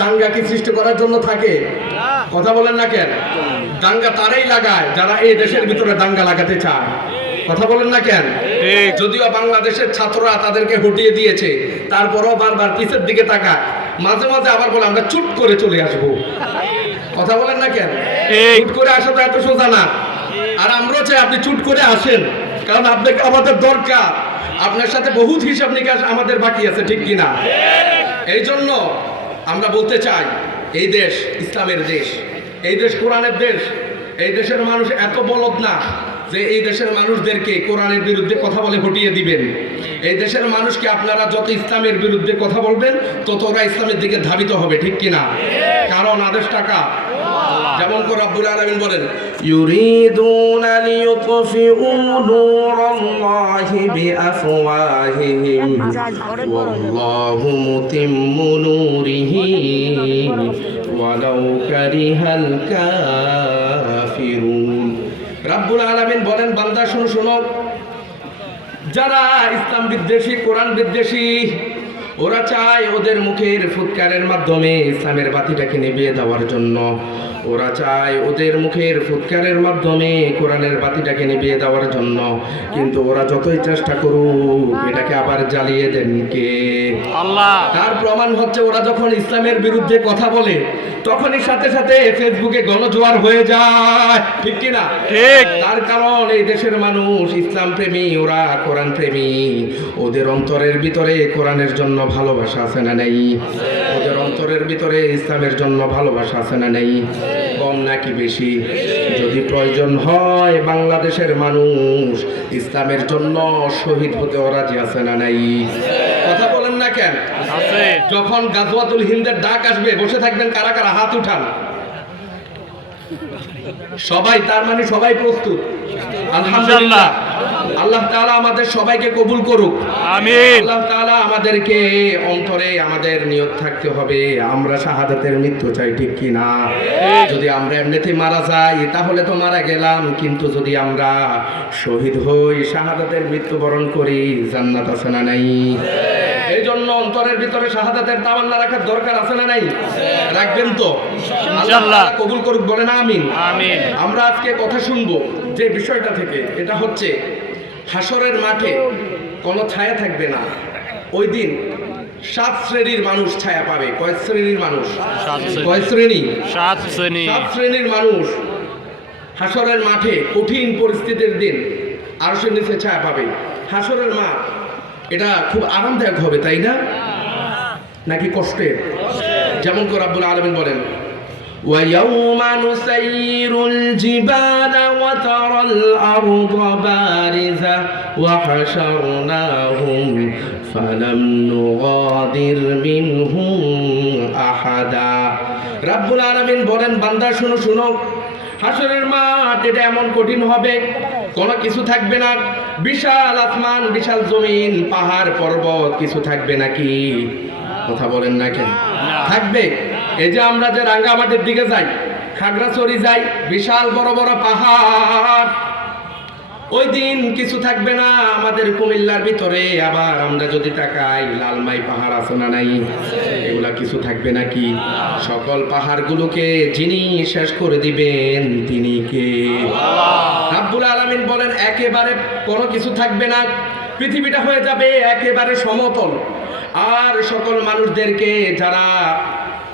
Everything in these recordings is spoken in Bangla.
দাঙ্গা কি সৃষ্টি করার জন্য থাকে। কথা বলেন না কেন? দাঙ্গা তারাই লাগায় যারা এই দেশের ভিতরে দাঙ্গা লাগাতে চায়। কথা বলেন না কেন? যদিও বাংলাদেশের ছাত্ররা তাদেরকে হটিয়ে দিয়েছে তারপরও বারবার পিছের দিকে তাকায়। মাঝে মাঝে আবার বলে আমরা চুপ করে চলে আসব। কথা বলেন না কেন? চুট করে আসা তো এত সোজা না। আর আমরাও চাই আপনি চুট করে আসেন কারণ আপনাকে আমাদের দরকার। আপনার সাথে বহুত হিসাব নিকাশ আমাদের বাকি আছে ঠিক কিনা? এই জন্য আমরা বলতে চাই, এই দেশ ইসলামের দেশ, এই দেশ কোরআনের দেশ, এই দেশের মানুষ এত বলদ না যে এই দেশের মানুষদেরকে কোরআনের বিরুদ্ধে কথা বলে হটিয়ে দিবেন। এই দেশের মানুষকে আপনারা যত ইসলামের বিরুদ্ধে কথা বলবেন, তত ওরা ইসলামের দিকে ধাবিত হবে, ঠিক কিনা? কারণ আদেশ টাকা। যেমন করে আব্দুল আলমিন বলেন يريدون ليطفئوا نور الله بأفواههم والله متم نوره ولو كره الكافرون রাব্বুল আলামিন বলেন বান্দা শুনো শুনো যারা ইসলাম বিদ্বেষী কোরআন বিদ্বেষী ওরা চায় ওদের মুখের ফুৎকারের মাধ্যমে ইসলামের বাতিটাকে নিভিয়ে দেওয়ার জন্য। ওরা চায় ওদের মুখের ফুৎকারের মাধ্যমে কোরআনের বাতিটাকে নিভিয়ে দেওয়ার জন্য। কিন্তু ওরা যতই চেষ্টা করুক এটাকে আবার জ্বালিয়ে দেন কে? আল্লাহ। তার প্রমাণ হচ্ছে ওরা যখন ইসলামের বিরুদ্ধে কথা বলে তখনই সাথে সাথে ফেসবুকে গণজোয়ার হয়ে যায়। ঠিক কিনা? ঠিক। তার কারণ এই দেশের মানুষ ইসলাম প্রেমী ওরা কোরআন প্রেমী। ওদের অন্তরের ভিতরে কোরআনের জন্য ভালোবাসা আছে না নেই? ওদের অন্তরের ভিতরে ইসলামের জন্য ভালোবাসা আছে না নেই? কম নাকি বেশি? যদি প্রয়োজন হয় বাংলাদেশের মানুষ ইসলামের জন্য শহীদ হতে রাজি আছে না নাই? কথা বলেন না কেন? যখন গাজওয়াতুল হিন্দের ডাক আসবে বসে থাকবেন কারা কারা? হাত উঠান। সবাই তার মানে সবাই প্রস্তুত। আলহামদুলিল্লাহ। আল্লাহ তাআলা আমাদের সবাইকে কবুল করুক। আমিন। আল্লাহ তাআলা আমাদেরকে অন্তরে আমাদের নিয়ত থাকতে হবে। আমরা শাহাদাতের মৃত্যু চাই ঠিক কি না? যদি আমরা এমনিতে মারা যাই তাহলে তো মারা গেলাম। কিন্তু যদি আমরা শহীদ হই শাহাদাতের মৃত্যুবরণ করি জান্নাত আছে না নাই? এই জন্য অন্তরের ভিতরে শাহাদাতের তামান্না রাখার দরকার আছে না নাই? রাখবেন তো? আল্লাহ। কবুল করুক বলে না আমিন। আমিন। আমরা আজকে কথা শুনব যে বিষয়টা থেকে। এটা হচ্ছে হাসরের মাঠে কোনো ছায়া থাকবে না। ওই দিন সাত শ্রেণির মানুষ ছায়া পাবে। কয় শ্রেণির মানুষ? কয় শ্রেণি? সাত শ্রেণি। সাত শ্রেণির মানুষ হাসরের মাঠে কঠিন পরিস্থিতির দিন আরশের নিচে ছায়া পাবে। হাসরের মাঠ এটা খুব আরামদায়ক হবে তাই না? নাকি কষ্টের? যেমন করে আব্বুল আলমিন বলেন ويوم نسير الجبال وترى الأرض بارزة وحشرناهم فلم نغادر منهم أحدا রাব্বুল আলামিন বলেন বান্দা শুনো শুনো হাসরের মাঠ এটা এমন কঠিন হবে কোনো কিছু থাকবে না বিশাল আসমান বিশাল জমিন পাহাড় পর্বত কিছু থাকবে নাকি কথা বলেন না কেন থাকবে এই যে আমরা যে রাঙ্গামাটির দিকে যাই, খাগড়াছড়ি যাই, বিশাল বড় বড় পাহাড়। ওই দিন কিছু থাকবে না আমাদের কুমিল্লার ভিতরে। আবার আমরা যদি তাকাই, লালমাই পাহাড় আছে না নাই? এগুলা কিছু থাকবে নাকি? সকল পাহাড়গুলোকে যিনি শেষ করে দিবেন, তিনি কে? রাব্বুল আলামিন বলেন, একেবারে কোনো কিছু থাকবে না। পৃথিবীটা হয়ে যাবে একেবারে সমতল। আর সকল মানুষদেরকে যারা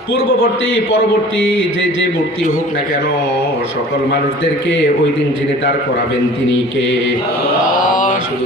পূর্ববর্তী পরবর্তী যে যে মূর্তি হোক না কেন সকল মানুষদেরকে ওই দিন যিনি দাঁড় করাবেন তিনি কে? শুধু